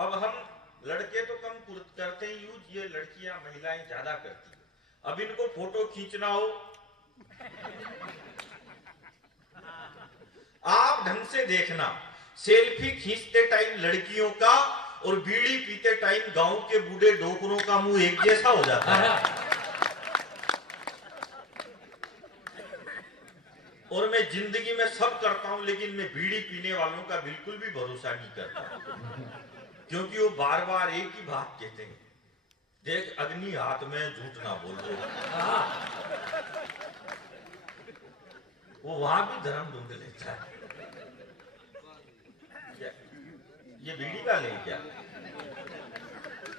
अब हम लड़के तो कम करते ही यूज, ये लड़कियां महिलाएं ज्यादा करती है। अब इनको फोटो खींचना हो, आप ढंग से देखना, सेल्फी खींचते टाइम लड़कियों का और बीड़ी पीते टाइम गांव के बूढ़े डोकरों का मुंह एक जैसा हो जाता है। और मैं जिंदगी में सब करता हूं, लेकिन मैं बीड़ी पीने वालों का बिल्कुल भी भरोसा नहीं करता, क्योंकि वो बार बार एक ही बात कहते हैं, देख अग्नि हाथ में, झूठ ना बोल दो। वो वहां भी धर्म ढूंढ लेता है। ये बीड़ी का ले क्या?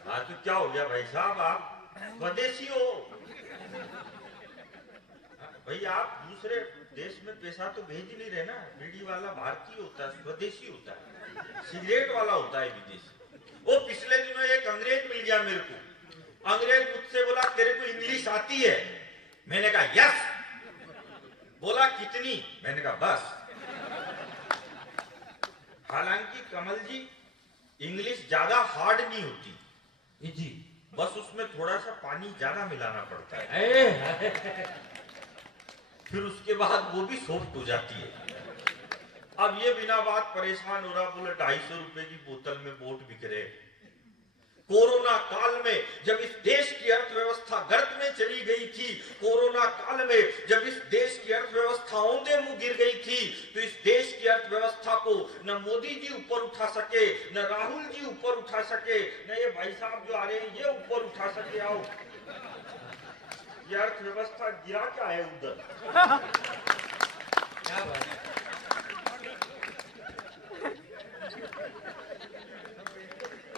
आज तो क्या हो गया भाई साहब, आप स्वदेशी हो भाई, आप दूसरे देश में पैसा तो भेज ही नहीं रहे ना। बीड़ी वाला भारतीय होता है, स्वदेशी होता है, सिगरेट वाला होता है विदेशी। वो पिछले दिनों एक अंग्रेज मिल गया मेरे को, अंग्रेज मुझसे बोला तेरे को इंग्लिश आती है? मैंने कहा यस। बोला कितनी? मैंने कहा बस। हालांकि कमल जी इंग्लिश ज्यादा हार्ड नहीं होती जी, बस उसमें थोड़ा सा पानी ज्यादा मिलाना पड़ता है, फिर उसके बाद वो भी सॉफ्ट हो जाती है। अब ये बिना बात परेशान हो रहा, बोले 250 रुपए की बोतल में बोट बिक रहे। कोरोना काल में जब इस देश की अर्थव्यवस्था गर्त में चली गई थी, कोरोना काल में जब इस देश की अर्थव्यवस्था औंधे मुंह गिर गई थी, तो इस देश की अर्थव्यवस्था को न मोदी जी ऊपर उठा सके, न राहुल जी ऊपर उठा सके, न ये भाई साहब जो आ रहे हैं ये ऊपर उठा सके। आओ, ये अर्थव्यवस्था गिरा क्या है उधर? क्या बात है?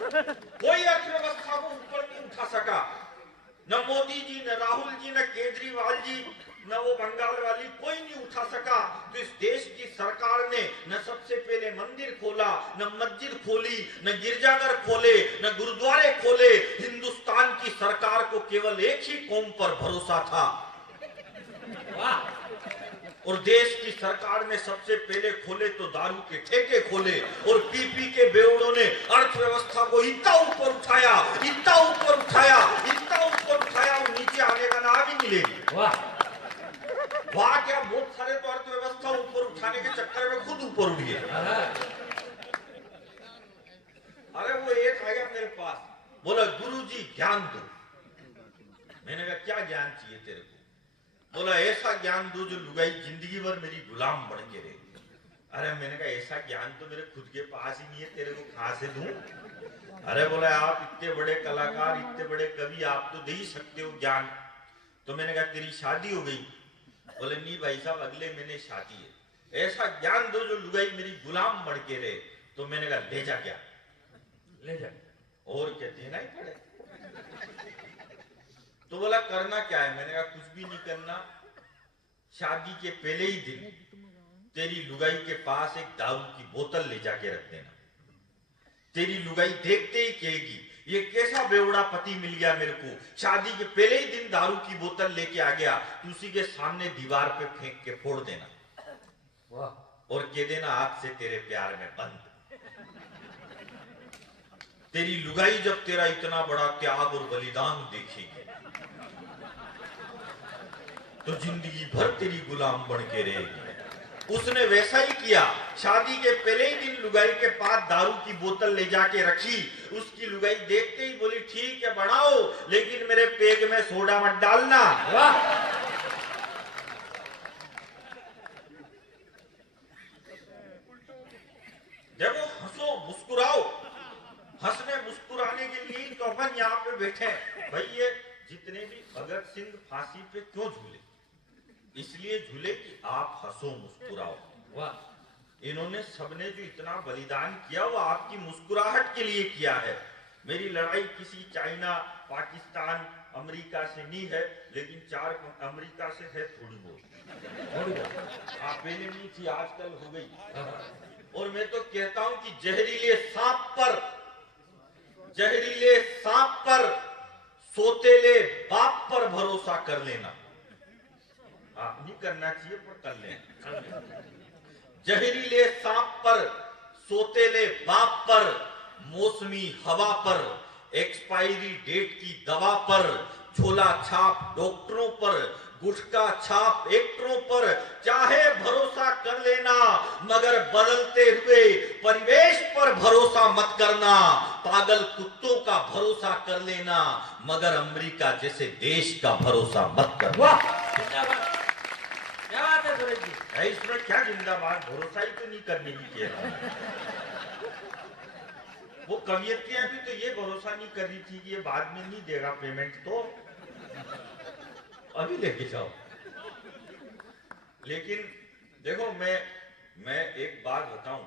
कोई अर्थव्यवस्था को ऊपर नहीं उठा सका, न मोदी जी, न राहुल जी, न केजरीवाल जी, न वो बंगाल वाली, कोई नहीं उठा सका। तो इस देश की सरकार ने न सबसे पहले मंदिर खोला, न मस्जिद खोली, न गिरजाघर खोले, न गुरुद्वारे खोले। हिंदुस्तान की सरकार को केवल एक ही कौम पर भरोसा था, और देश की सरकार ने सबसे पहले खोले तो दारू के ठेके खोले, और पी के बेवड़ों ने अर्थव्यवस्था को इतना ऊपर उठाया, इतना ऊपर उठाया, इतना ऊपर उठाया, और नीचे आने का नाम ही नहीं लेगी। वाह क्या, बहुत सारे तो अर्थव्यवस्था ऊपर उठाने के चक्कर में खुद ऊपर उठ गए। अरे वो एक आ गया मेरे पास, बोला गुरुजी ज्ञान दो। मैंने कहा क्या ज्ञान चाहिए तेरे को? बोला ऐसा ज्ञान दो जो लुगाई जिंदगी भर मेरी गुलाम बन के रहे। अरे मैंने कहा ऐसा ज्ञान तो मेरे खुद के पास ही नहीं है, तेरे को कहां से दूं? अरे बोला आप इतने बड़े कलाकार, इतने बड़े कवि, आप तो दे ही सकते हो ज्ञान। तो मैंने कहा तेरी शादी हो गई? बोले नहीं भाई साहब अगले महीने शादी है। ऐसा ज्ञान दो जो लुगाई मेरी गुलाम बन के रहे। तो मैंने कहा ले जा, क्या ले जा, और क्या देना ही पड़े। तो बोला करना क्या है? मैंने कहा कुछ भी नहीं करना, शादी के पहले ही दिन तेरी लुगाई के पास एक दारू की बोतल ले जाके रख देना। तेरी लुगाई देखते ही कहेगी ये कैसा बेवड़ा पति मिल गया मेरे को, शादी के पहले ही दिन दारू की बोतल लेके आ गया। उसी के सामने दीवार पे फेंक के फोड़ देना, और कह देना आज से तेरे प्यार में बंद। तेरी लुगाई जब तेरा इतना बड़ा त्याग और बलिदान देखेगी तो जिंदगी भर तेरी गुलाम बन के रहेगी। उसने वैसा ही किया, शादी के पहले ही दिन लुगाई के पास दारू की बोतल ले जाके रखी। उसकी लुगाई देखते ही बोली ठीक है बनाओ, लेकिन मेरे पेग में सोडा मत डालना। देखो हंसो मुस्कुराओ, हंसने मुस्कुराने के लिए तो अपन यहाँ पे बैठे। भाई ये जितने भी भगत सिंह फांसी पे क्यों झूले? इसलिए झूले कि आप हंसो मुस्कुराओ। वाह, इन्होंने सबने जो इतना बलिदान किया वो आपकी मुस्कुराहट के लिए किया है। मेरी लड़ाई किसी चाइना, पाकिस्तान, अमेरिका से नहीं है, लेकिन 4 अमेरिका से है थोड़ी बहुत। आप पहले नहीं थी, आजकल हो गई। और मैं तो कहता हूं कि जहरीले सांप पर सोतेले बाप पर भरोसा कर लेना। आप नहीं करना चाहिए पर कर लेना। जहरीले सांप पर, सोतेले बाप पर, मौसमी हवा पर, एक्सपायरी डेट की दवा पर, झोला छाप डॉक्टरों पर, गुटखा छाप एक्टरों पर चाहे भरोसा कर लेना, मगर बदलते हुए परिवेश पर भरोसा मत करना। पागल कुत्तों का भरोसा कर लेना, मगर अमेरिका जैसे देश का भरोसा मत करना। क्या बात है सुरेश जी? इसमें क्या जिंदाबाद, भरोसा ही तो नहीं करने की कह रहा। वो कवियत्रियां भी तो ये भरोसा नहीं कर रही थी कि ये बाद में नहीं देगा पेमेंट, तो अभी लेके जाओ। लेकिन देखो, मैं एक बात बताऊं,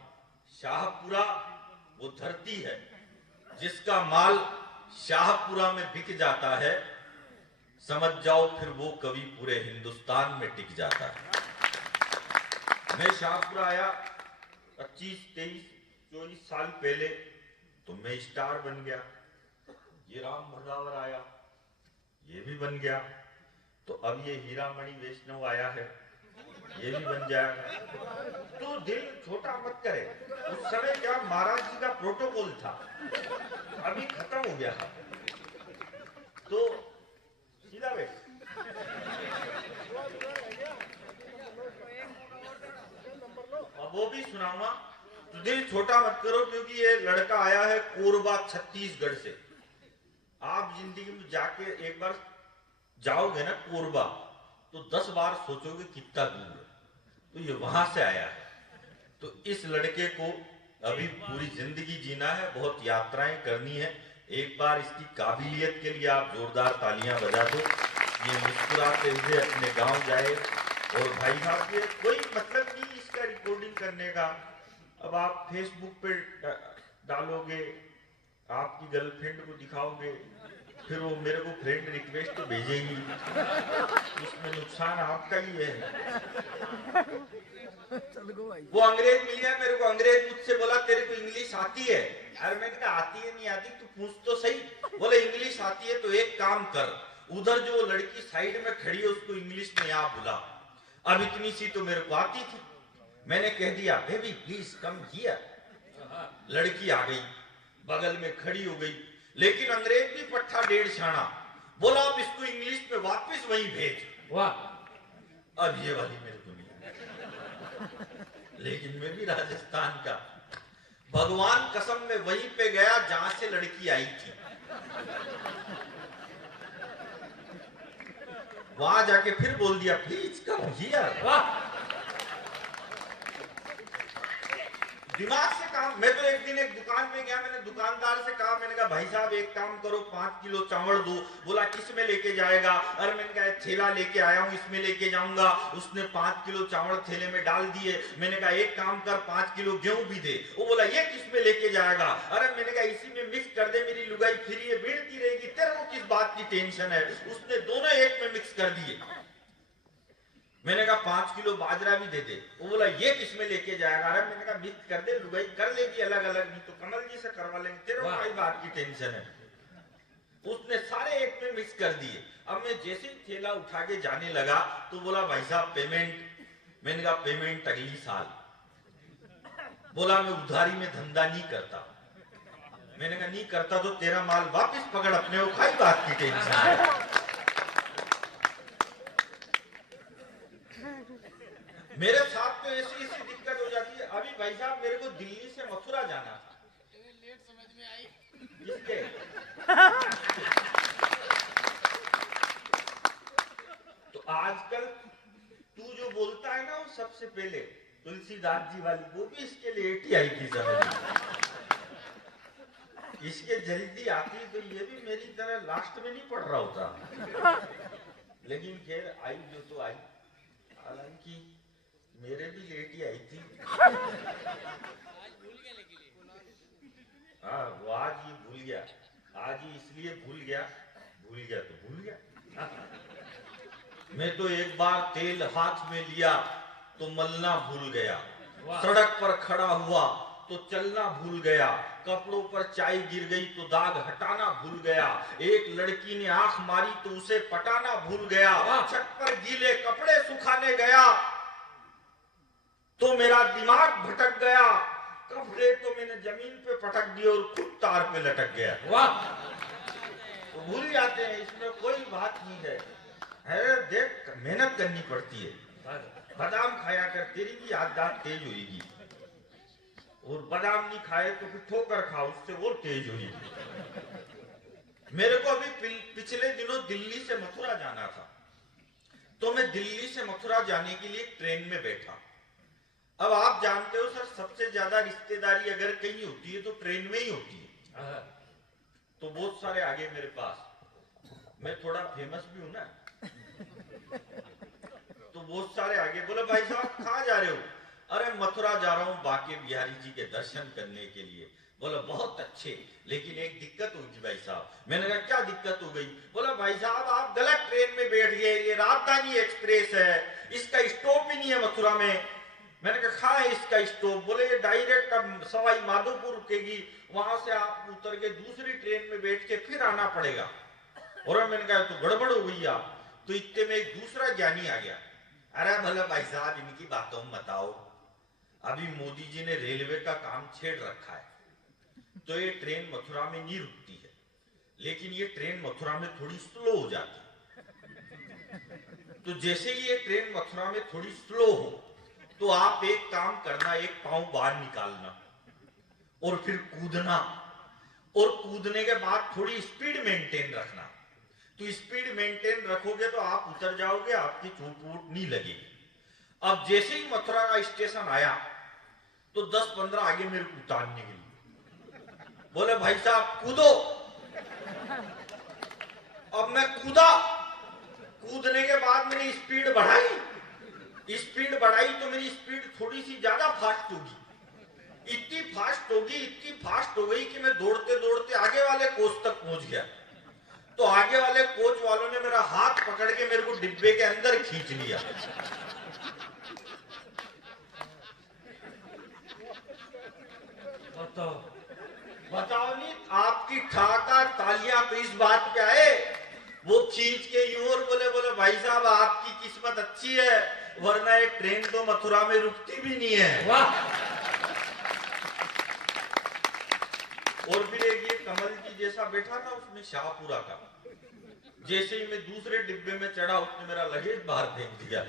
शाहपुरा वो धरती है जिसका माल शाहपुरा में बिक जाता है, समझ जाओ फिर वो कवि पूरे हिंदुस्तान में टिक जाता है। मैं शाहपुरा आया 25, 23, 24 साल पहले, तो मैं स्टार बन गया। ये राम भदावर आया, ये भी बन गया। तो अब ये हीरामणि वैष्णव आया है, ये भी बन जाएगा। तो दिल छोटा मत करे। उस समय क्या महाराज जी का प्रोटोकॉल था, अभी खत्म हो गया। तो सीधा बैठ। अब वो भी सुनाऊंगा। तो दिल छोटा मत करो, क्योंकि ये लड़का आया है कोरबा छत्तीसगढ़ से। आप जिंदगी में जाके एक बार जाओगे ना कोरबा, तो 10 बार सोचोगे कितना दूर है। तो ये वहां से आया है। तो इस लड़के को अभी पूरी जिंदगी जीना है, बहुत यात्राएं करनी है। एक बार इसकी काबिलियत के लिए आप जोरदार तालियां बजा दो। ये मुस्कुराते हुए अपने गांव जाए। और भाई साहब, ये कोई मतलब नहीं इसका रिकॉर्डिंग करने का। अब आप फेसबुक पे डालोगे, आपकी गर्लफ्रेंड को दिखाओगे, फिर वो मेरे को फ्रेंड रिक्वेस्ट भेजेगी, इसमें नुकसान आपका ही है। वो अंग्रेज मिल गया मेरे को। अंग्रेज मुझसे बोला तेरे को इंग्लिश आती है? अरे मैंने कहा आती है नहीं आती, तू पूछ तो सही। बोले इंग्लिश आती है तो एक काम कर, उधर जो लड़की साइड में खड़ी है उसको इंग्लिश में यहाँ बुला। अब इतनी सी तो मेरे को आती थी। मैंने कह दिया बेबी प्लीज कम हियर। लड़की आ गई, बगल में खड़ी हो गई। लेकिन अंग्रेज भी पट्टा 1.5 छाना। बोला आप इसको इंग्लिश में वापस वहीं भेज। वाह। अब ये वाली मेरे को नहीं। लेकिन मैं भी राजस्थान का, भगवान कसम में वहीं पे गया जहां से लड़की आई थी। वहां जाके फिर बोल दिया प्लीज कम हियर। वाह। दिमाग से काम। मैं तो एक दिन एक दुकान पे गया, मैंने दुकानदार से कहा, मैंने कहा भाई साहब एक काम करो 5 किलो चावल दो। बोला किस में लेके जाएगा? अरे मैंने कहा थैला लेके आया हूँ, इसमें लेके जाऊंगा। उसने 5 किलो चावल थैले में डाल दिए। मैंने कहा एक काम कर 5 किलो गेहूं भी दे। वो बोला ये किस में लेके जाएगा? अरे मैंने कहा इसी में मिक्स कर दे, मेरी लुगाई फिर ये बेचती रहेगी, तेरे को किस बात की टेंशन है। उसने दोनों एक में मिक्स कर दिए। मैंने कहा 5 किलो बाजरा भी दे दे। वो बोला ये किस में लेके जाएगा? अरे मैंने कहा मिक्स कर दे, लुगाई कर लेगी अलग अलग, नहीं तो कमल जी से करवा लेंगे, तेरे को कोई बात की टेंशन है। उसने सारे एक में मिक्स कर दिए। अब मैं जैसे ही थैला उठा के जाने लगा तो बोला भाई साहब पेमेंट। मैंने कहा पेमेंट अगली साल। बोला मैं उधारी में धंधा नहीं करता। मैंने कहा नहीं करता तो तेरा माल वापिस पकड़ अपने को, खाई बात की टेंशन है। मेरे साथ तो ऐसी दिक्कत हो जाती है। अभी भाई साहब मेरे को दिल्ली से मथुरा जाना था। लेट समझ में आई। किसके? तो आजकल तू जो बोलता है ना वो सबसे पहले तुलसीदास जी वाली, वो भी इसके लेट ही आई थी समझ। इसके जल्दी आती तो ये भी मेरी तरह लास्ट में नहीं पड़ रहा होता। लेकिन खैर आई जो तो आई। हालांकि मेरे भी लेट ही आई थी। हाँ वो आज ही भूल गया। आज ही इसलिए भूल गया तो भूल गया। मैं तो एक बार तेल हाथ में लिया तो मलना भूल गया। सड़क पर खड़ा हुआ तो चलना भूल गया। कपड़ों पर चाय गिर गई तो दाग हटाना भूल गया। एक लड़की ने आंख मारी तो उसे पटाना भूल गया। छत पर गीले कपड़े सुखाने गया तो मेरा दिमाग भटक गया। कपड़े तो मैंने जमीन पे पटक दिए और खुद तार पे लटक गया। वाह तो भूल जाते हैं, इसमें कोई बात नहीं है। अरे देख, मेहनत करनी पड़ती है। बादाम खाया कर, तेरी भी याददाश्त तेज होगी। और बादाम नहीं खाए तो फिर ठोकर खा, उससे और तेज होगी। मेरे को अभी पिछले दिनों दिल्ली से मथुरा जाना था, तो मैं दिल्ली से मथुरा जाने के लिए ट्रेन में बैठा। अब आप जानते हो सर, सबसे ज्यादा रिश्तेदारी अगर कहीं होती है तो ट्रेन में ही होती है। तो बहुत सारे आगे मेरे पास, मैं थोड़ा फेमस भी हूं ना, तो बहुत सारे आगे बोले भाई साहब कहाँ जा रहे हो? अरे मथुरा जा रहा हूँ बांके बिहारी जी के दर्शन करने के लिए। बोला बहुत अच्छे, लेकिन एक दिक्कत होगी भाई साहब। मैंने कहा क्या दिक्कत हो गई? बोला भाई साहब आप गलत ट्रेन में बैठ गए, ये राजधानी एक्सप्रेस है, इसका स्टॉप ही नहीं है मथुरा में। मैंने कहा कहाँ है इसका स्टॉप? बोले ये डायरेक्ट अब सवाई माधोपुर रुकेगी, वहां से आप उतर के दूसरी ट्रेन में बैठ के फिर आना पड़ेगा। और मैंने कहा तो गड़बड़ हो गई आप। तो इतने में एक दूसरा ज्ञानी आ गया। अरे भला भाई साहब इनकी बातों में बताओ, अभी मोदी जी ने रेलवे का काम छेड़ रखा है, तो ये ट्रेन मथुरा में नहीं रुकती है, लेकिन ये ट्रेन मथुरा में थोड़ी स्लो हो जाती है। तो जैसे ही ये ट्रेन मथुरा में थोड़ी स्लो हो तो आप एक काम करना, एक पांव बाहर निकालना और फिर कूदना, और कूदने के बाद थोड़ी स्पीड मेंटेन रखना। तो स्पीड मेंटेन रखोगे तो आप उतर जाओगे, आपकी चोट वोट नहीं लगेगी। अब जैसे ही मथुरा का स्टेशन आया तो 10-15 आगे मेरे को उतारने के लिए बोले भाई साहब कूदो। अब मैं कूदा, कूदने के बाद मैंने स्पीड बढ़ाई तो मेरी स्पीड थोड़ी सी ज्यादा फास्ट होगी। इतनी फास्ट हो गई कि मैं दौड़ते दौड़ते आगे वाले कोच तक पहुंच गया। तो आगे वाले कोच वालों ने मेरा हाथ पकड़ के मेरे को डिब्बे के अंदर खींच लिया। बताओ नहीं, आपकी ठाका तालियां तो इस बात पे आए, वो खींच के यूं और बोले भाई साहब आपकी किस्मत अच्छी है, वरना ये ट्रेन तो मथुरा में रुकती भी नहीं है। वाह। और फिर एक ये कमल जी जैसा बैठा था उसमें शाहपुरा का, जैसे ही मैं दूसरे डिब्बे में चढ़ा उसने मेरा लगेज बाहर फेंक दिया।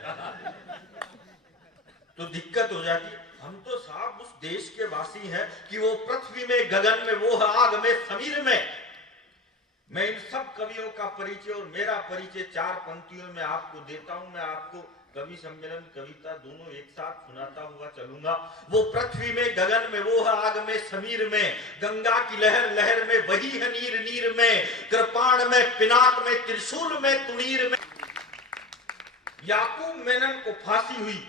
तो दिक्कत हो जाती। हम तो साहब उस देश के वासी हैं कि वो पृथ्वी में, गगन में, वो है आग में, समीर में। मैं इन सब कवियों का परिचय और मेरा परिचय 4 पंक्तियों में आपको देता हूं। मैं आपको कवि सम्मेलन, कविता दोनों एक साथ सुनाता हुआ चलूंगा। वो पृथ्वी में, गगन में, वो है आग में, समीर में, गंगा की लहर लहर में, वही है नीर नीर में, कृपाण में, पिनाक में, त्रिशूल में, तुणीर में। याकूब मेनन को फांसी हुई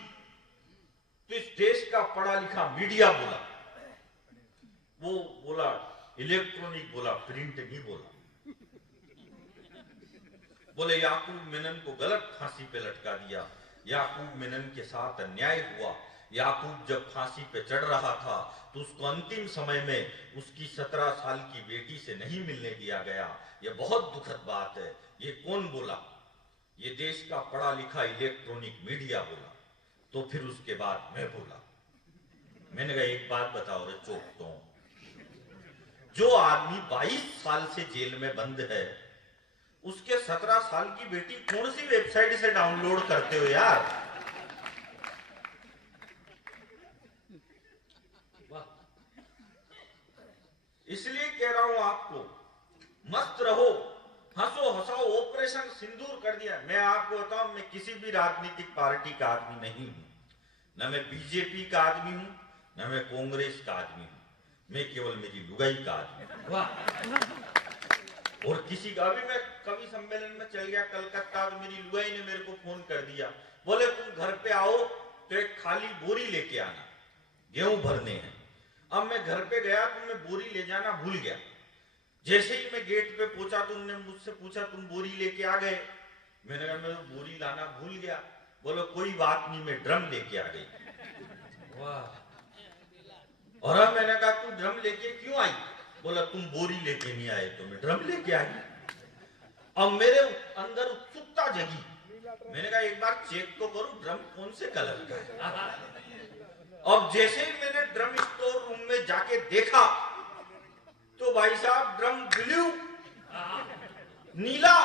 तो इस देश का पढ़ा लिखा मीडिया बोला, वो बोला इलेक्ट्रॉनिक बोला, प्रिंट नहीं बोला। बोले याकूब मेनन को गलत फांसी पे लटका दिया, याकूब मेनन के साथ अन्याय हुआ। याकूब जब फांसी पे चढ़ रहा था तो उसको अंतिम समय में उसकी 17 साल की बेटी से नहीं मिलने दिया गया। यह बहुत दुखद बात है। ये कौन बोला? ये देश का पढ़ा लिखा इलेक्ट्रॉनिक मीडिया बोला। तो फिर उसके बाद मैं बोला। मैंने कहा एक बात बताओ रे चौकतों, जो आदमी 22 साल से जेल में बंद है, उसके 17 साल की बेटी कौन सी वेबसाइट से डाउनलोड करते हो यार? इसलिए कह रहा हूं आपको, मस्त रहो, हंसो हंसाओ। ऑपरेशन सिंदूर कर दिया। मैं आपको बताऊं, मैं किसी भी राजनीतिक पार्टी का आदमी नहीं हूं, न मैं बीजेपी का आदमी हूं, न मैं कांग्रेस का आदमी हूं। मैं केवल मेरी लुगाई का आदमी हूं। और किसी का भी, मैं कवि सम्मेलन में चल गया कलकत्ता, तो मेरी लुगाई ने मेरे को फोन कर दिया, बोले तुम घर पे आओ तो एक खाली बोरी लेके आना, गेहूं भरने हैं। अब मैं घर पे गया तो मैं बोरी ले जाना भूल गया। जैसे ही मैं गेट पे पहुंचा तो उन्होंने मुझसे पूछा तुम बोरी लेके आ गए? मैंने कहा मैं बोरी लाना भूल गया। बोलो कोई बात नहीं, मैं ड्रम लेके आ गई। वाह। और अब मैंने कहा तू ड्रम लेके क्यों आई? बोला तुम बोरी लेके नहीं आए तो मैं ड्रम लेके आई। अब मेरे अंदर उत्सुकता जगी। मैंने कहा एक बार चेक तो करूं ड्रम कौन से कलर का है। अब जैसे ही मैंने ड्रम स्टोर रूम में जाके देखा तो भाई साहब ड्रम ब्लू, नीला।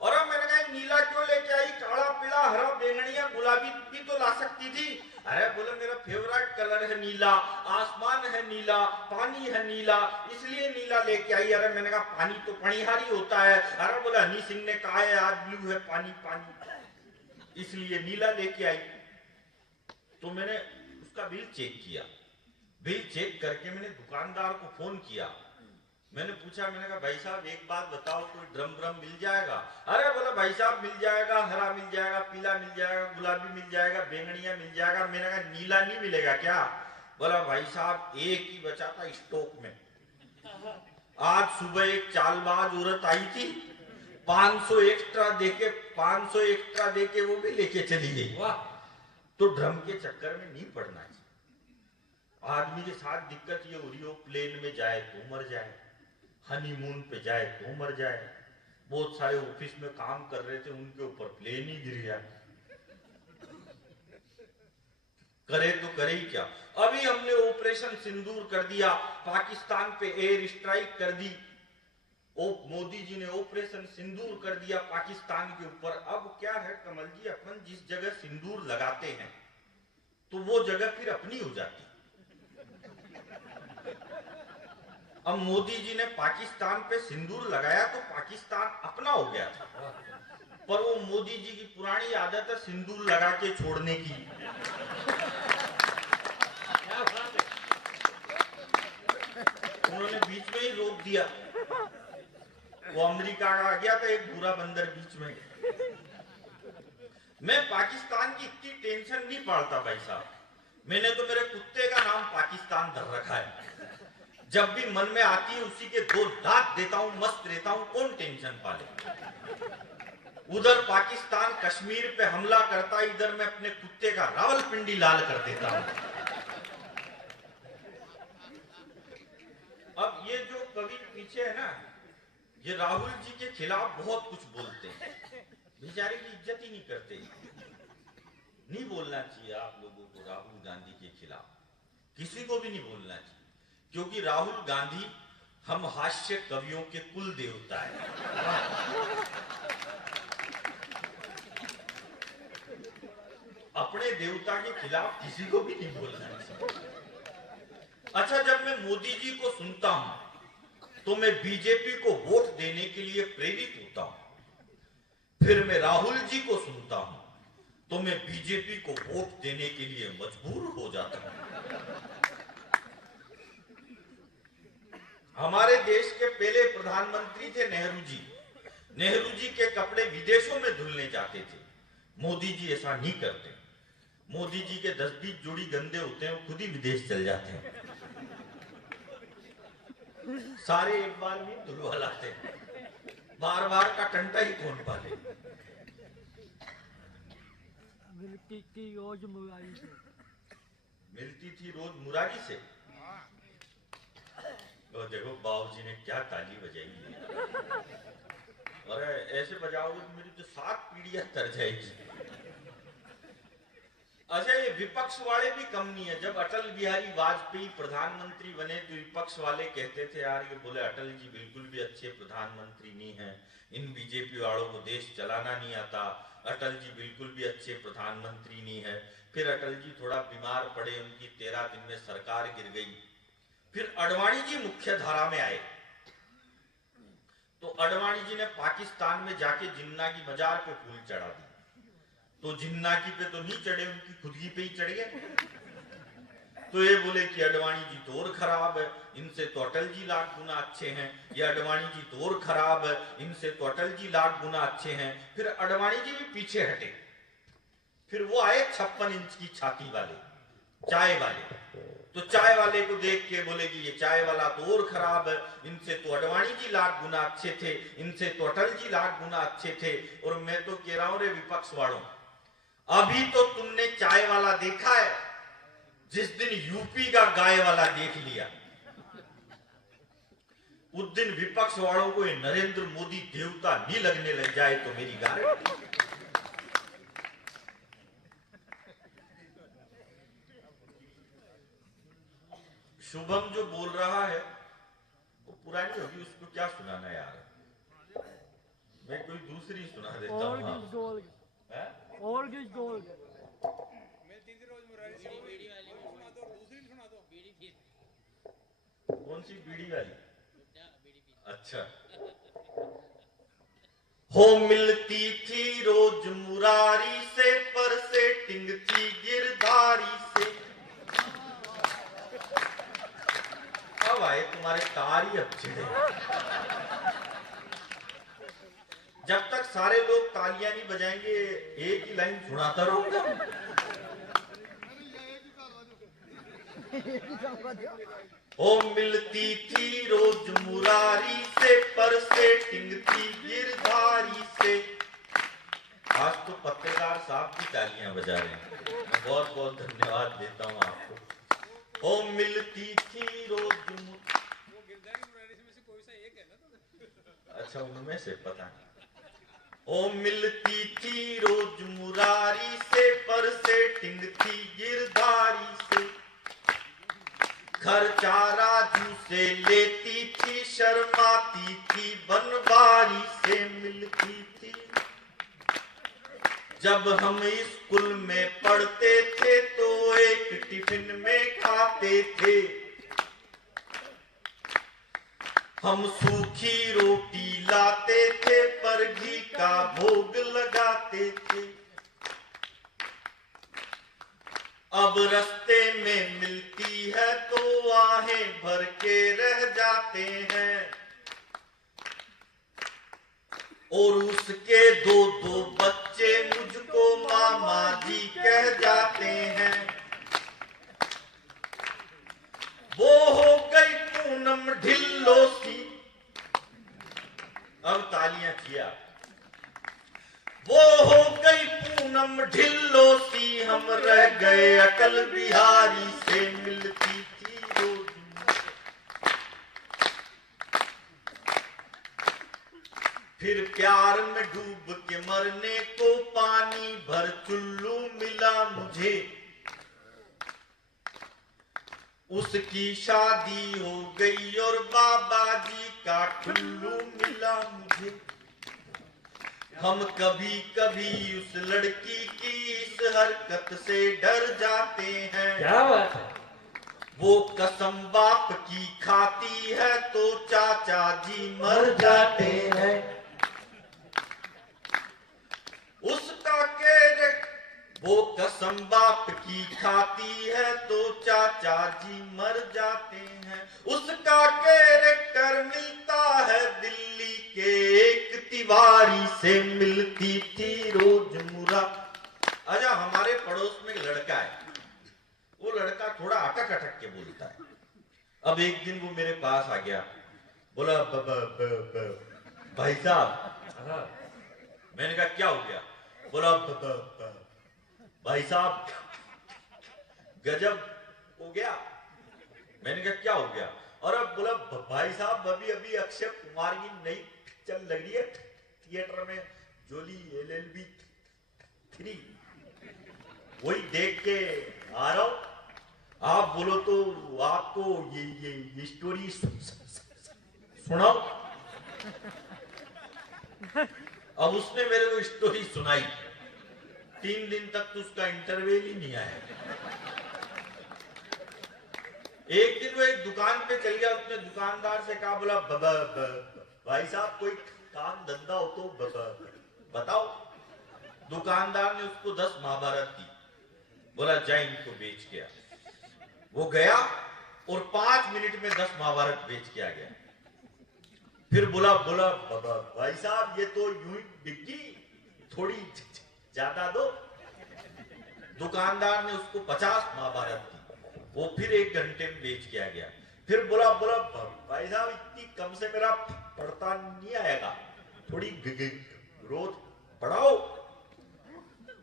और अब मैंने कहा नीला क्यों लेके आई, काला पीला हरा बैंगनिया गुलाबी भी तो ला सकती थी। अरे बोले मेरा फेवरेट कलर है नीला, आसमान है नीला, पानी है नीला, इसलिए नीला लेके आई। अरे मैंने कहा पानी तो पनिहारी होता है। अरे बोला हनी सिंह ने कहा है आज ब्लू है पानी पानी, इसलिए नीला लेके आई। तो मैंने उसका बिल चेक किया। बिल चेक करके मैंने दुकानदार को फोन किया। मैंने पूछा, मैंने कहा भाई साहब एक बात बताओ, कोई ड्रम मिल जाएगा? अरे बोला भाई साहब मिल जाएगा, हरा मिल जाएगा, पीला मिल जाएगा, गुलाबी मिल जाएगा, बैंगनिया मिल जाएगा। मैंने कहा नीला नहीं मिलेगा क्या? बोला भाई साहब एक ही बचा था स्टॉक में। आज सुबह एक चालबाज औरत आई थी, 500 एक्स्ट्रा देके वो भी लेके चली गई। तो ड्रम के चक्कर में नहीं पड़ना चाहिए। आदमी के साथ दिक्कत ये हो रही हो, प्लेन में जाए तो मर जाए, हनीमून पे जाए तो मर जाए। बहुत सारे ऑफिस में काम कर रहे थे, उनके ऊपर प्लेन ही गिर गया, करे तो करे ही क्या। अभी हमने ऑपरेशन सिंदूर कर दिया, पाकिस्तान पे एयर स्ट्राइक कर दी। मोदी जी ने ऑपरेशन सिंदूर कर दिया पाकिस्तान के ऊपर। अब क्या है कमल जी, अपन जिस जगह सिंदूर लगाते हैं तो वो जगह फिर अपनी हो जाती। अब मोदी जी ने पाकिस्तान पे सिंदूर लगाया तो पाकिस्तान अपना हो गया था, पर वो मोदी जी की पुरानी आदत है सिंदूर लगा के छोड़ने की। उन्होंने बीच में ही रोक दिया। वो अमेरिका का आ गया था एक बुरा बंदर बीच में। मैं पाकिस्तान की इतनी टेंशन नहीं पालता भाई साहब। मैंने तो मेरे कुत्ते का नाम पाकिस्तान धर रखा है। जब भी मन में आती है उसी के 2 दांत देता हूं, मस्त रहता हूं, कौन टेंशन पाले। उधर पाकिस्तान कश्मीर पे हमला करता, इधर मैं अपने कुत्ते का रावलपिंडी लाल कर देता हूं। अब ये जो कवि पीछे है ना, ये राहुल जी के खिलाफ बहुत कुछ बोलते हैं, बेचारे की इज्जत ही नहीं करते। नहीं बोलना चाहिए आप लोगों को राहुल गांधी के खिलाफ, किसी को भी नहीं बोलना चाहिए, क्योंकि राहुल गांधी हम हास्य कवियों के कुल देवता है। अपने देवता के खिलाफ किसी को भी नहीं बोलना चाहिए। अच्छा, जब मैं मोदी जी को सुनता हूं तो मैं बीजेपी को वोट देने के लिए प्रेरित होता हूं। फिर मैं राहुल जी को सुनता हूं तो मैं बीजेपी को वोट देने के लिए मजबूर हो जाता हूं। हमारे देश के पहले प्रधानमंत्री थे नेहरू जी। नेहरू जी के कपड़े विदेशों में धुलने जाते थे। मोदी जी ऐसा नहीं करते। मोदी जी के 10-20 जोड़ी गंदे होते हैं, वो खुद ही विदेश चल जाते हैं। सारे एक बार में धुलवा लाते हैं, बार बार का टंटा ही कौन पाले। मिलती थी रोज मुरारी से। मिलती थी रोज मुरारी से। तो देखो बाबूजी ने क्या ताली बजाई है। अरे ऐसे बजाओगे तो मेरी तो 7 पीढ़ियां तर जाएगी। अच्छा, ये विपक्ष वाले भी कम नहीं है। जब अटल बिहारी वाजपेयी प्रधानमंत्री बने तो विपक्ष वाले कहते थे यार ये बोले अटल जी बिल्कुल भी अच्छे प्रधानमंत्री नहीं है, इन बीजेपी वालों को देश चलाना नहीं आता, अटल जी बिल्कुल भी अच्छे प्रधानमंत्री नहीं है। फिर अटल जी थोड़ा बीमार पड़े, उनकी 13 दिन में सरकार गिर गई। फिर अडवाणी जी मुख्य धारा में आए तो अडवाणी जी ने पाकिस्तान में जाके जिन्ना की मजार पे फूल चढ़ा दी। तो जिन्ना की पे तो नहीं चढ़े, उनकी खुद की पे ही चढ़ गए। तो ये बोले कि अडवाणी जी तो और खराब है, इनसे तो अटल जी लाख गुना अच्छे हैं। ये अडवाणी जी तो और खराब है, इनसे तो अटल जी लाख गुना अच्छे हैं। फिर अडवाणी जी भी पीछे हटे। फिर वो आए 56 इंच की छाती वाले, चाय वाले। तो चाय वाले को देख के बोले कि ये चाय वाला तो और खराब है, इनसे तो अडवाणी जी लाख गुना अच्छे थे, इनसे तो अटल जी लाख गुना अच्छे थे। और मैं तो कह रहा हूं रे विपक्ष वालों, अभी तो तुमने चाय वाला देखा है, जिस दिन यूपी का गाय वाला देख लिया उस दिन विपक्ष वालों को ये नरेंद्र मोदी देवता नहीं लगने लग जाए तो मेरी गारंटी। शुभम जो बोल रहा है वो पुरानी होगी, उसको क्या सुनाना यार। मैं कोई दूसरी सुना देता और हूँ। किस गोल हैं? और किस गोल मैं तीसरी रोज मुरारी से बीड़ी वाली सुना दो, दूसरी सुना दो। बीड़ी पी कौन सी बीड़ी वाली? बीड़ी पी। अच्छा। हो मिलती थी रोज मुरारी से, पर सेटिंग थी गिरधारी से। अब आए तुम्हारे तारी अच्छे हैं। जब तक सारे लोग तालियां नहीं बजाएंगे एक ही लाइन सुनाता रहूंगा। ओ मिलती थी रोज मुरारी से, पर सेटिंग थी गिरधारी से। आज तो पत्रकार साहब की तालियां बजा रहे हैं, बहुत बहुत धन्यवाद देता हूं आपको। ओ मिलती थी रोज वो गिरधारी मुरारी में से कोई सा एक है ना? अच्छा उनमें से पता नहीं। ओ मिलती थी रोज मुरारी से, पर सेटिंग थी गिरधारी से। खर्चा राजू से लेती थी, शर्माती थी बनवारी से मिलती थी। जब हम स्कूल में पढ़ते थे तो एक टिफिन में खाते थे। हम सूखी रोटी लाते थे, पर घी का भोग लगाते थे। अब रास्ते में मिलती है तो आहें भर के रह जाते हैं। और उसके दो दो बच्चे मुझको मामा जी कह जाते हैं। वो हो गई पूनम ढिल्लो सी। अब तालियां किया। वो हो गई पूनम ढिल्लो सी, हम रह गए अटल बिहारी से मिलती थी रोज। फिर प्यार में डूब के मरने को पानी भर चुल्लू मिला मुझे। उसकी शादी हो गई और बाबा जी का ठुल्लू मिला मुझे। हम कभी कभी उस लड़की की इस हरकत से डर जाते हैं। क्या बात है? वो कसम बाप की खाती है तो चाचा जी मर जाते हैं। उसका वो कसम बाप की खाती है तो चाचा जी मर जाते हैं। उसका कैरेक्टर मिलता है दिल्ली के एक तिवारी से मिलती थी रोज मुरा। अच्छा हमारे पड़ोस में एक लड़का है, वो लड़का थोड़ा अटक अटक के बोलता है। अब एक दिन वो मेरे पास आ गया, बोला भाई साहब। मैंने कहा क्या हो गया? बोला भाई साहब गजब हो गया। मैंने कहा क्या हो गया? और अब बोला भाई साहब अभी अभी अक्षय कुमार की नई पिक्चर लग रही है थिएटर में, जोली LLB 3, वही देख के आ रहा हूं। आप बोलो तो आपको ये स्टोरी सुनाओ। अब उसने मेरे को स्टोरी सुनाई। 3 दिन तक तो उसका इंटरव्यू ही नहीं आया। एक दिन वो एक दुकान पे चल गया, उसने दुकानदार से कहा, बोला भाई साहब कोई काम धंधा हो तो बताओ। दुकानदार ने उसको 10 महाभारत दी, बोला जा इनको बेच के आ। वो गया और 5 मिनट में 10 महाभारत बेच के आ गया। फिर बोला भाई साहब ये तो यूं ही बिकी, थोड़ी ज्यादा दो। दुकानदार ने उसको 50 महाभारत दी, वो फिर 1 घंटे में बेच के आ गया। फिर बोला भाई साहब इतनी कम से मेरा पड़ता नहीं आएगा, थोड़ी ग्रोथ बढ़ाओ।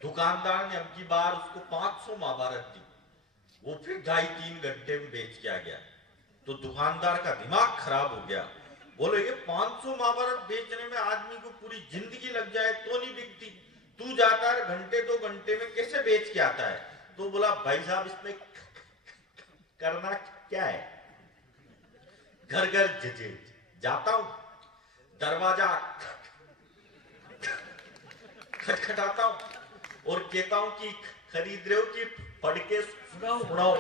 दुकानदार ने अब की बार उसको 500 महाभारत दी, वो फिर 2.5-3 घंटे में बेच के आ गया। तो दुकानदार का दिमाग खराब हो गया, बोले ये 500 महाभारत बेचने में आदमी को पूरी जिंदगी लग जाए तो नहीं बिकती, तू जाता है घंटे 2 घंटे में कैसे बेच के आता है? तो बोला भाई साहब इसमें करना क्या है? घर घर जाता हूं, दरवाजा खटखटाता हूं और कहता हूं कि खरीद रहे हो कि पढ़ के सुनाओ।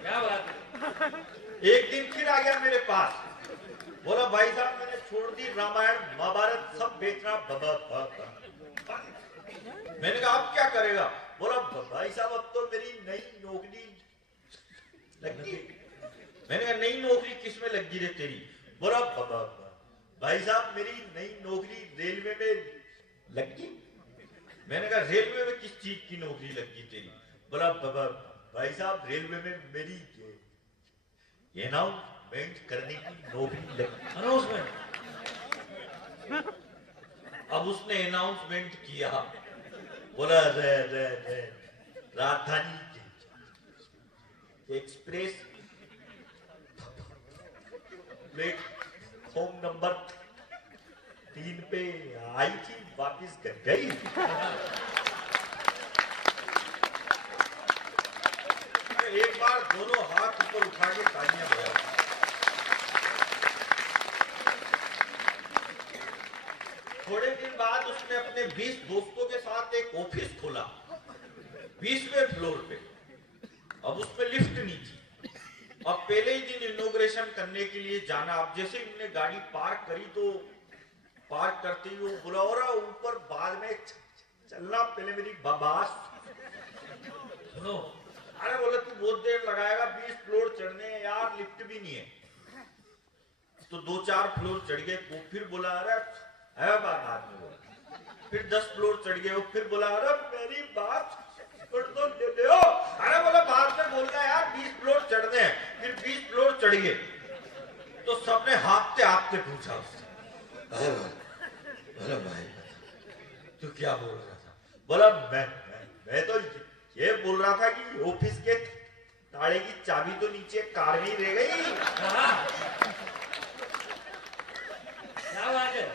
क्या बात है? एक दिन फिर आ गया मेरे पास, बोला भाई साहब मैंने छोड़ दी रामायण महाभारत सब बेचना। मैंने कहा अब क्या करेगा? बोला भाई साहब अब तो मेरी नई नौकरी लगी। मैंने कहा नई नौकरी किसमें लगी रे तेरी? बोला भाई साहब मेरी नई नौकरी रेलवे में लगी। मैंने कहा रेलवे में किस चीज की नौकरी लगी तेरी? बोला भाई साहब रेलवे में मेरी अनाउंसमेंट करने की नौकरी लगी। अनाउंसमेंट? अब उसने अनाउंसमेंट किया, बोला राजधानी एक्सप्रेस प्लेटफॉर्म नंबर 3 पे आई थी, वापिस गई। एक बार दोनों हाथ ऊपर उठा के तालियां बजा। थोड़े दिन बाद उसने अपने 20 दोस्तों के साथ एक ऑफिस खोला 20वें फ्लोर पे। अब उसमें लिफ्ट नहीं थी। अब पहले ही दिन इनॉग्रेशन करने के लिए जाना। अब जैसे हमने गाड़ी पार्क करी तो पार्क करते ही वो बोला और ऊपर बाद में चलना, पहले मेरी बाबास सुनो। अरे बोला तू बहुत देर लगाएगा 20 फ्लोर चढ़ने, यार लिफ्ट भी नहीं है। तो 2-4 फ्लोर चढ़ गए। वो फिर बोला अरे बात में बोला। फिर 10 फ्लोर चढ़ गए। वो फिर बोला अरे मेरी बात तो ले लो। अरे बोला बाद में बोलना यार 20 फ्लोर चढ़ने हैं। फिर 20 फ्लोर चढ़ गए तो सबने हाँफते हाँफते पूछा उससे, बोला भाई तू क्या बोल रहा था? बोला मैं तो ये बोल रहा था कि ऑफिस के ताले की चाबी तो नीचे कार में ही रह गई। क्या बात है?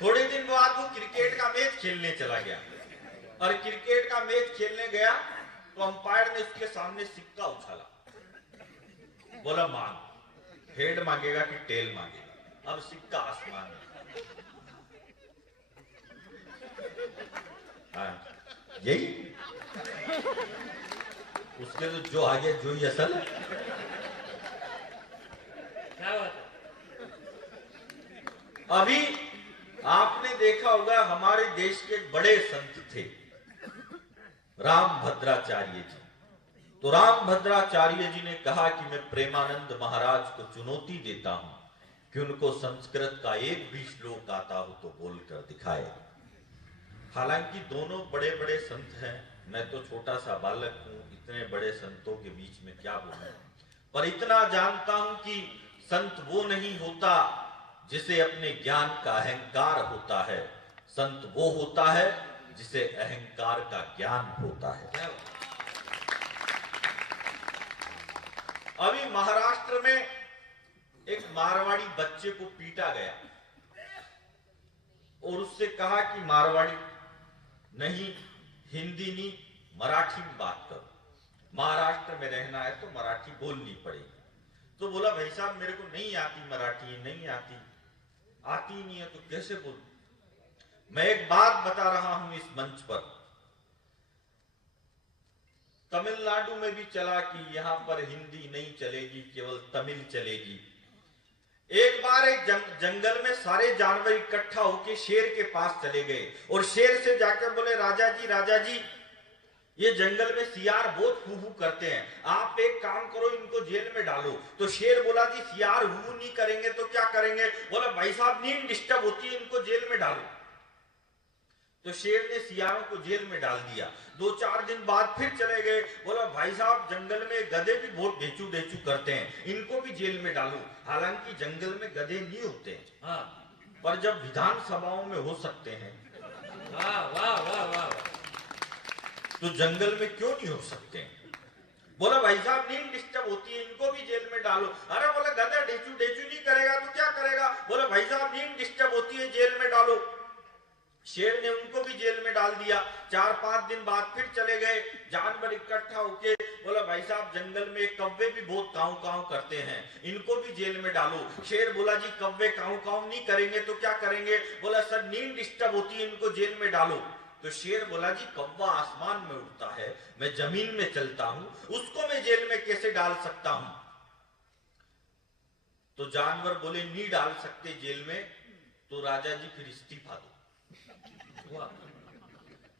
थोड़े दिन बाद वो क्रिकेट का मैच खेलने चला गया और क्रिकेट का मैच खेलने गया तो अंपायर ने उसके सामने सिक्का उछाला। बोला मांग, हेड मांगेगा कि टेल मांगेगा? अब सिक्का आसमान में। यही उसके तो जो आगे जो ही असल है। क्या बात है? अभी आपने देखा होगा हमारे देश के बड़े संत थे रामभद्राचार्य जी। तो रामभद्राचार्य जी ने कहा कि मैं प्रेमानंद महाराज को चुनौती देता हूं कि उनको संस्कृत का एक भी श्लोक आता हो तो बोलकर दिखाए। हालांकि दोनों बड़े बड़े संत हैं, मैं तो छोटा सा बालक हूं, इतने बड़े संतों के बीच में क्या बोलूं। पर इतना जानता हूं कि संत वो नहीं होता जिसे अपने ज्ञान का अहंकार होता है, संत वो होता है जिसे अहंकार का ज्ञान होता है। अभी महाराष्ट्र में एक मारवाड़ी बच्चे को पीटा गया और उससे कहा कि मारवाड़ी नहीं, हिंदी नहीं, मराठी में बात करो, महाराष्ट्र में रहना है तो मराठी बोलनी पड़ेगी। तो बोला भाई साहब मेरे को नहीं आती मराठी, नहीं आती नहीं है तो कैसे बोलूं? मैं एक बात बता रहा हूं इस मंच पर, तमिलनाडु में भी चला कि यहां पर हिंदी नहीं चलेगी, केवल तमिल चलेगी। एक बार एक जंगल में सारे जानवर इकट्ठा होकर शेर के पास चले गए और शेर से जाकर बोले राजा जी ये जंगल में सियार बहुत हू करते हैं, आप एक काम करो इनको जेल में डालो। तो शेर बोला जी सियार हू नहीं करेंगे तो क्या करेंगे? बोला भाई साहब नींद डिस्टर्ब होती है, इनको जेल में डालो। तो शेर ने सियारों को जेल में डाल दिया। 2-4 दिन बाद फिर चले गए, बोला भाई साहब जंगल में गधे भी बहुत ढेचू करते हैं, इनको भी जेल में डालो। हालांकि जंगल में गधे नहीं होते हैं, हाँ, पर जब विधानसभाओं में हो सकते हैं, वाह वाह वाह वाह, तो जंगल में क्यों नहीं हो सकते? बोला भाई साहब नींद डिस्टर्ब होती है, इनको भी जेल में डालो। अरे बोला गधा ढेचू नहीं करेगा तो क्या करेगा? बोला भाई साहब नींद डिस्टर्ब होती है, जेल में डालो। शेर ने उनको भी जेल में डाल दिया। 4-5 दिन बाद फिर चले गए, जानवर इकट्ठा होके बोला भाई साहब जंगल में कौवे भी बहुत काऊ काऊ करते हैं, इनको भी जेल में डालो। शेर बोला जी कौवे काऊ काऊ नहीं करेंगे तो क्या करेंगे? बोला सर नींद डिस्टर्ब होती है, इनको जेल में डालो। तो शेर बोला जी कौवा आसमान में उड़ता है, मैं जमीन में चलता हूं, उसको मैं जेल में कैसे डाल सकता हूं? तो जानवर बोले नहीं डाल सकते जेल में, तो राजा जी फिर इस्तीफा दो।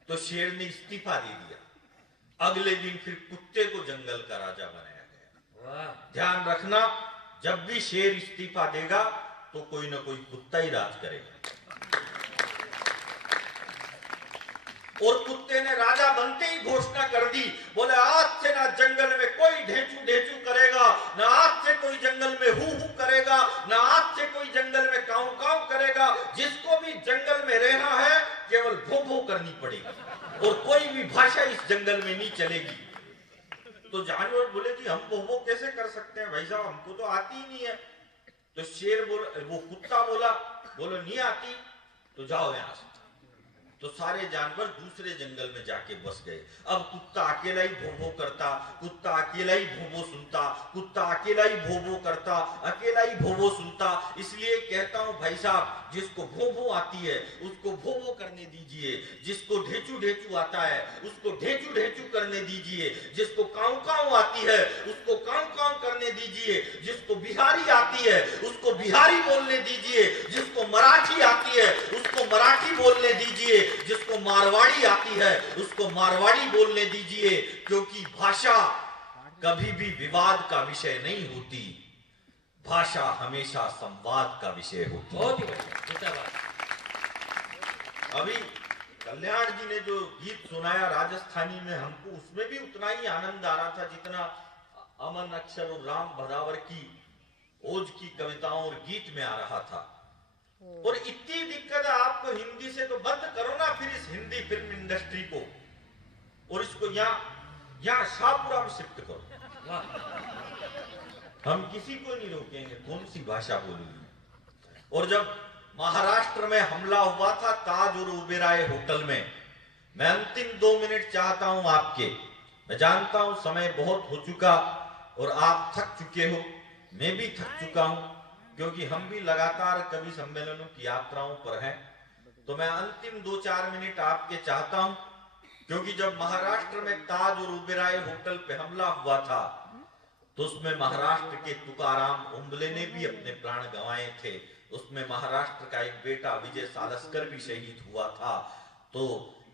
तो शेर ने इस्तीफा दे दिया। अगले दिन फिर कुत्ते को जंगल का राजा बनाया गया। ध्यान रखना, जब भी शेर इस्तीफा देगा तो कोई ना कोई कुत्ता ही राज करेगा। और कुत्ते ने राजा बनते ही घोषणा कर दी, बोले आज से ना जंगल में कोई ढेंचू ढेंचू करेगा, ना आज से कोई जंगल में हू हू करेगा, ना आज से कोई जंगल में काऊ काऊ करेगा। जिसको भी जंगल में रहना है केवल भो भो करनी पड़ेगी और कोई भी भाषा इस जंगल में नहीं चलेगी। तो जानवर बोले जी हम भो भो कैसे कर सकते हैं भाई साहब, हमको तो आती ही नहीं है। तो शेर वो कुत्ता बोला, बोलो नहीं आती तो जाओ यहां से। तो सारे जानवर दूसरे जंगल में जाके बस गए। अब कुत्ता अकेला ही भो भो करता, कुत्ता अकेला ही भो भो सुनता, कुत्ता अकेला ही भो भो करता, अकेला ही भो भो सुनता। इसलिए कहता हूं भाई साहब जिसको भो भो आती है उसको भो भो करने दीजिए, जिसको ढेचू ढेचू आता है उसको ढेचू ढेचू करने दीजिए, जिसको काऊ काऊ आती है उसको काऊ काऊ करने दीजिए, जिसको बिहारी आती है उसको बिहारी बोलने दीजिए, जिसको मराठी आती है उसको मराठी बोलने दीजिए, जिसको मारवाड़ी आती है उसको मारवाड़ी बोलने दीजिए। क्योंकि भाषा कभी भी विवाद का विषय नहीं होती, भाषा हमेशा संवाद का विषय होती है। अभी कल्याण जी ने जो गीत सुनाया राजस्थानी में, हमको उसमें भी उतना ही आनंद आ रहा था जितना अमन अक्षर और राम भदावर की ओज की कविताओं और गीत में आ रहा था। और इतनी दिक्कत है आपको हिंदी से, तो बंद करो ना फिर इस हिंदी फिल्म इंडस्ट्री को और इसको यहाँ शाहपुरा में शिफ्ट करो। हम किसी को नहीं रोकेंगे कौन सी भाषा बोलेगी। और जब महाराष्ट्र में हमला हुआ था ताज और ओबेरॉय होटल में, मैं अंतिम 2 मिनट चाहता हूं आपके। मैं जानता हूं समय बहुत हो चुका और आप थक चुके हो, मैं भी थक चुका हूं क्योंकि हम भी लगातार कवि सम्मेलनों की यात्राओं पर हैं। तो मैं अंतिम 2-4 मिनट आपके चाहता हूं, क्योंकि जब महाराष्ट्र में ताज और ओबेरॉय होटल पे हमला हुआ था तो उसमें महाराष्ट्र के तुकाराम ओंबले ने भी अपने प्राण गंवाए थे, उसमें महाराष्ट्र का एक बेटा विजय सालस्कर भी शहीद हुआ था। तो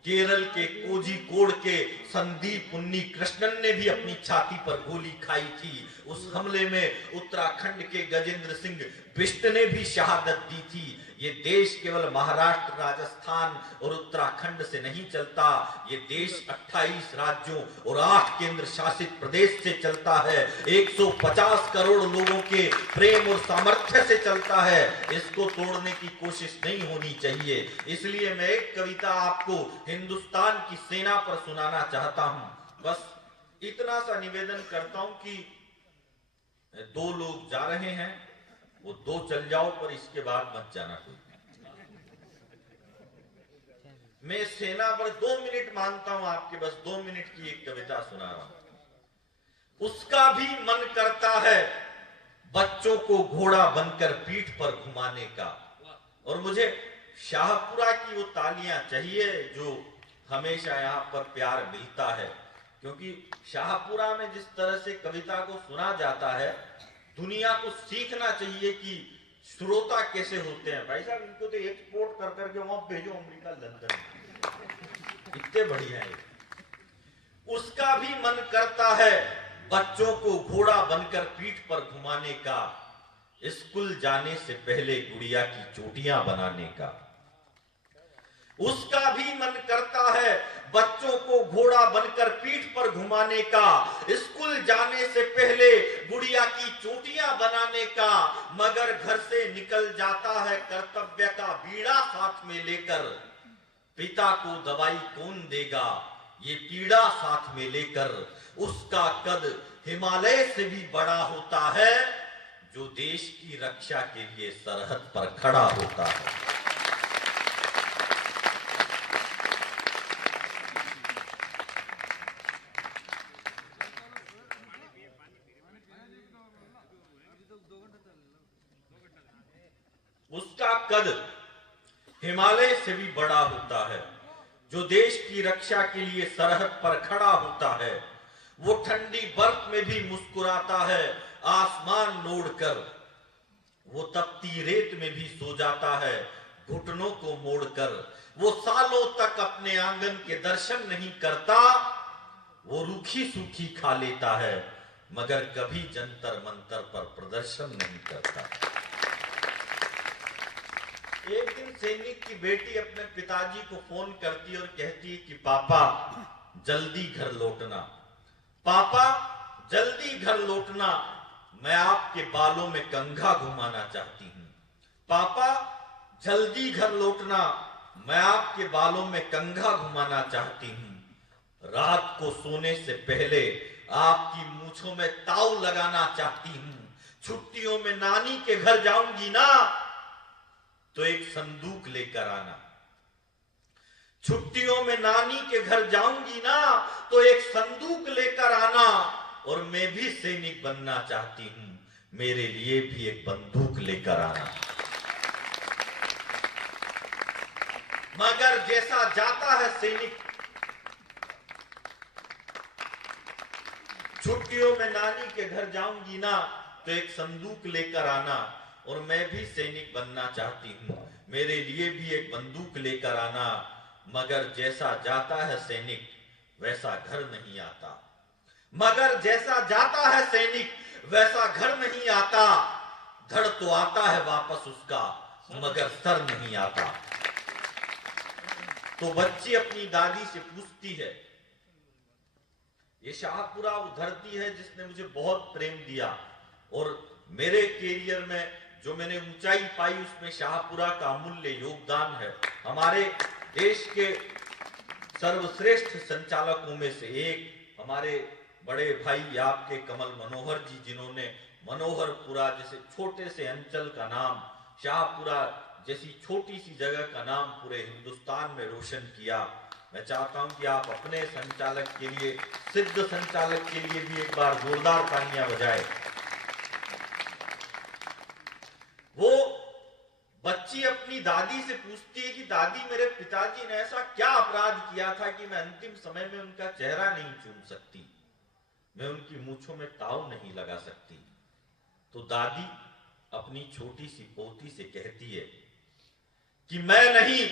केरल के कोझिकोड के संदीप उन्नी कृष्णन ने भी अपनी छाती पर गोली खाई थी। उस हमले में उत्तराखंड के गजेंद्र सिंह बिष्ट ने भी शहादत दी थी। ये देश केवल महाराष्ट्र, राजस्थान और उत्तराखंड से नहीं चलता, ये देश 28 राज्यों और 8 केंद्र शासित प्रदेश से चलता है। 150 करोड़ लोगों के प्रेम और सामर्थ्य से चलता है। इसको तोड़ने की कोशिश नहीं होनी चाहिए। इसलिए मैं एक कविता आपको हिंदुस्तान की सेना पर सुनाना चाहता हूं। बस इतना सा निवेदन करता हूं कि 2 लोग जा रहे हैं, वो 2 चल जाओ, पर इसके बाद मत जाना कोई। मैं सेना पर 2 मिनट मांगता हूं आपके, बस 2 मिनट की एक कविता सुना रहा हूं। उसका भी मन करता है बच्चों को घोड़ा बनकर पीठ पर घुमाने का। और मुझे शाहपुरा की वो तालियां चाहिए जो हमेशा यहाँ पर प्यार मिलता है, क्योंकि शाहपुरा में जिस तरह से कविता को सुना जाता है, दुनिया को सीखना चाहिए कि श्रोता कैसे होते हैं। भाई साहब इनको तो एक्सपोर्ट कर करके वहां भेजो, अमेरिका, लंदन, इतने बढ़िया है। उसका भी मन करता है बच्चों को घोड़ा बनकर पीठ पर घुमाने का, स्कूल जाने से पहले गुड़िया की चोटियां बनाने का। उसका भी मन करता है बच्चों को घोड़ा बनकर पीठ पर घुमाने का, स्कूल जाने से पहले गुड़िया की चोटियां बनाने का। मगर घर से निकल जाता है कर्तव्य का बीड़ा साथ में लेकर। पिता को दवाई कौन देगा ये पीड़ा साथ में लेकर। उसका कद हिमालय से भी बड़ा होता है जो देश की रक्षा के लिए सरहद पर खड़ा होता है। कद हिमालय से भी बड़ा होता है। जो देश की रक्षा के लिए सरहद पर खड़ा होता है, वो ठंडी बर्फ में भी मुस्कुराता है आसमान लोड़कर। वो तपती रेत में भी सो जाता है घुटनों को मोड़कर। वो सालों तक अपने आंगन के दर्शन नहीं करता। वो रूखी सूखी खा लेता है मगर कभी जंतर मंतर पर प्रदर्शन नहीं करता। एक दिन सैनिक की बेटी अपने पिताजी को फोन करती और कहती है कि पापा जल्दी घर लौटना, पापा जल्दी घर लौटना, मैं आपके बालों में कंघा घुमाना चाहती हूँ। पापा जल्दी घर लौटना, मैं आपके बालों में कंघा घुमाना चाहती हूँ। रात को सोने से पहले आपकी मूंछों में ताव लगाना चाहती हूँ। छुट्टियों में नानी के घर जाऊंगी ना तो एक संदूक लेकर आना। छुट्टियों में नानी के घर जाऊंगी ना तो एक संदूक लेकर आना। और मैं भी सैनिक बनना चाहती हूं, मेरे लिए भी एक बंदूक लेकर आना। मगर जैसा जाता है सैनिक, छुट्टियों में नानी के घर जाऊंगी ना तो एक संदूक लेकर आना। और मैं भी सैनिक बनना चाहती हूँ, मेरे लिए भी एक बंदूक लेकर आना। मगर जैसा जाता है सैनिक वैसा घर नहीं आता। मगर जैसा जाता है सैनिक वैसा घर नहीं आता। धड़ तो आता है वापस उसका मगर सर नहीं आता। तो बच्ची अपनी दादी से पूछती है, ये शाहपुरा वो धरती है जिसने मुझे बहुत प्रेम दिया और मेरे कैरियर में जो मैंने ऊंचाई पाई उसमें शाहपुरा का अमूल्य योगदान है। हमारे देश के सर्वश्रेष्ठ संचालकों में से एक हमारे बड़े भाई आपके कमल मनोहर जी, जिन्होंने मनोहरपुरा जैसे छोटे से अंचल का नाम, शाहपुरा जैसी छोटी सी जगह का नाम पूरे हिंदुस्तान में रोशन किया। मैं चाहता हूं कि आप अपने संचालक के लिए, सिद्ध संचालक के लिए भी एक बार जोरदार तालियां बजाएं। वो बच्ची अपनी दादी से पूछती है कि दादी मेरे पिताजी ने ऐसा क्या अपराध किया था कि मैं अंतिम समय में उनका चेहरा नहीं चूम सकती, मैं उनकी मूंछों में ताव नहीं लगा सकती। तो दादी अपनी छोटी सी पोती से कहती है कि मैं नहीं,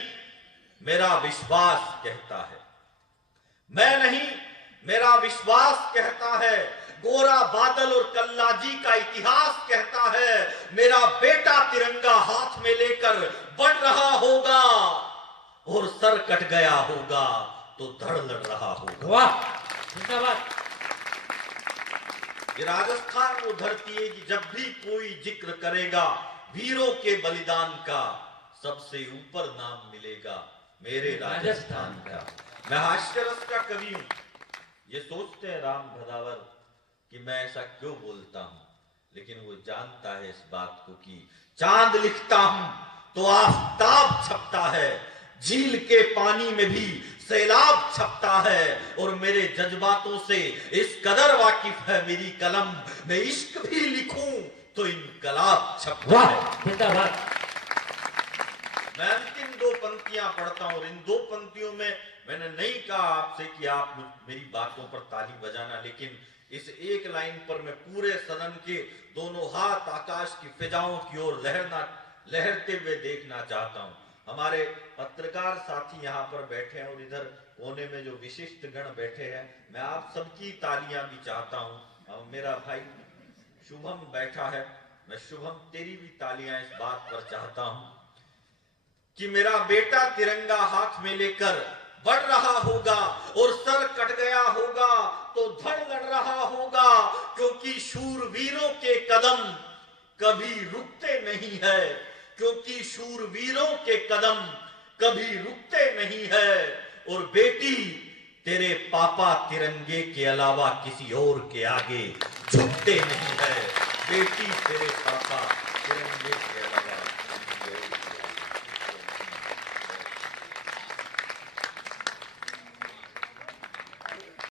मेरा विश्वास कहता है, मैं नहीं, मेरा विश्वास कहता है। गोरा बादल और कल्लाजी का इतिहास कहता है, मेरा बेटा तिरंगा हाथ में लेकर बढ़ रहा होगा और सर कट गया होगा तो धड़ लड़ रहा होगा। वाह, जिंदाबाद। ये राजस्थान वो धरती है कि जब भी कोई जिक्र करेगा वीरों के बलिदान का, सबसे ऊपर नाम मिलेगा मेरे राजस्थान का। मैं हास्यरस का कवि हूं। ये सोचते हैं राम भदावर कि मैं ऐसा क्यों बोलता हूं, लेकिन वो जानता है इस बात को कि चांद लिखता हूं तो आफताब छपता है, झील के पानी में भी सैलाब छपता है। और मेरे जज्बातों से इस कदर वाकिफ है मेरी कलम, मैं इश्क भी लिखूं तो इनकलाब छपता है। जिंदाबाद। मैं अंतिम दो पंक्तियां पढ़ता हूं और इन दो पंक्तियों में मैंने नहीं कहा आपसे कि आप मेरी बातों पर ताली बजाना, लेकिन इस एक लाइन पर मैं पूरे सदन के दोनों हाथ आकाश की फिजाओं की ओर लहरते हुए देखना चाहता हूं। हमारे पत्रकार साथी यहाँ पर बैठे हैं और इधर कोने में जो विशिष्ट गण बैठे हैं, मैं आप सबकी तालियां भी चाहता हूं। मेरा भाई शुभम बैठा है, मैं शुभम तेरी भी तालियां इस बात पर चाहता हूं कि मेरा बेटा तिरंगा हाथ में लेकर बढ़ रहा होगा और सर कट गया होगा तो धड़ लड़ रहा होगा, क्योंकि शूरवीरों के कदम कभी रुकते नहीं है, क्योंकि शूरवीरों के कदम कभी रुकते नहीं है। और बेटी तेरे पापा तिरंगे के अलावा किसी और के आगे झुकते नहीं है। बेटी तेरे पापा तिरंगे